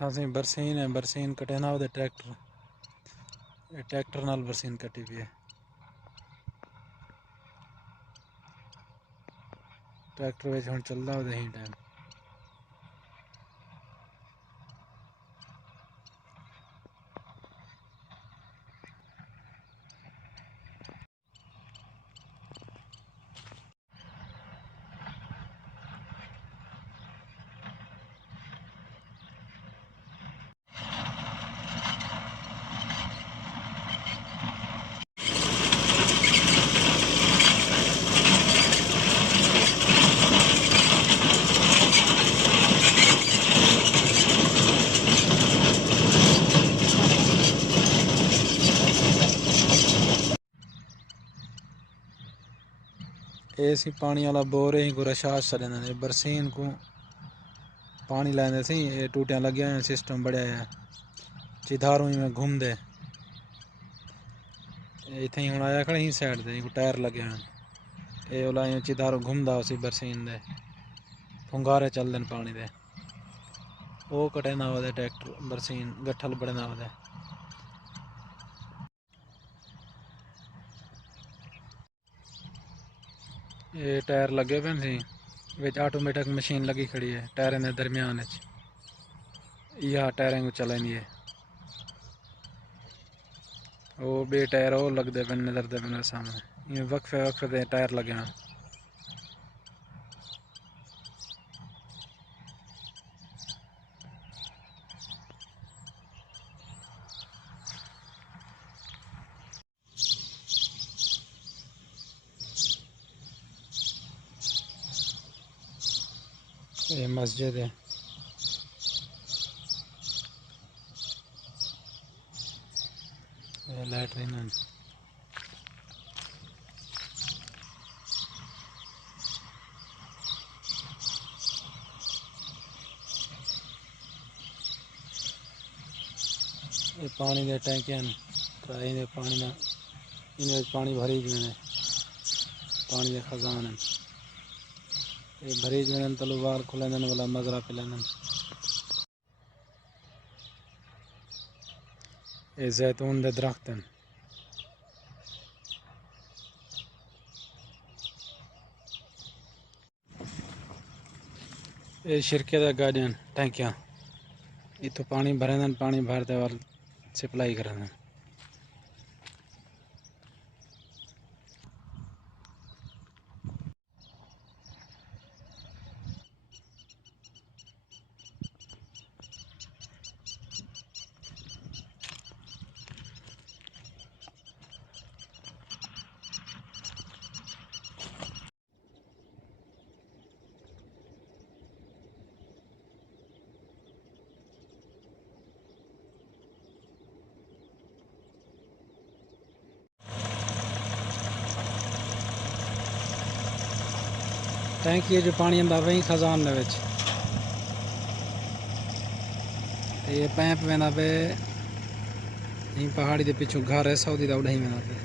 इतना सी बरसीन है, बरसीन कटे ना वो ट्रैक्टर नाल बरसीन कटी पी है। ट्रैक्टर विच हुण चलदा ओहदे ही टाइम। सी पानी वाला बोर ही को रशाश चलेंदे बरसीन को पानी लैंदे सी। ये टूटियां लगे हुए सिस्टम बढ़िया है, चिधारों में घूमदे इतने हुण आया खड़े ही साइड ते टायर लगे हैं। ये ओला चिधारों घूमदा उसी बरसीन दे फुंगारे चलदे पानी दे। वो कटे ना वदे ट्रैक्टर बरसीन गठल बड़े ना वदे। ये टायर लगे पे सी विच ऑटोमेटिक मशीन लगी खड़ी है टायरें दे दरम्यान यह टायरें को चलानी है। वो बे टायर वो लगते पे नजर दे पे सामने ये वक्फे वक्फे टायर लगे हैं। ये मस्जिद है, ये लैट्रिन है। ये पानी दे टैंकियां त्राई दे पानी ना इन्हें पानी भरी में पानी दे खजान है। ये भरी में तलवार खुलेंदन वाला मजरा पिलेंदन। ये जैतून दे दरख्त हैं। ये शिरके दा गाड़ियां टैंकियां इतो पानी भरेंदन, पानी भरते और सप्लाई करेंदन। टैंकी है जो पानी आंदा वही खजान दे विच। ये पैंप वेंदा पे पहाड़ी के पिछू घर है सऊदी दा उड़ाई वेंदा पे।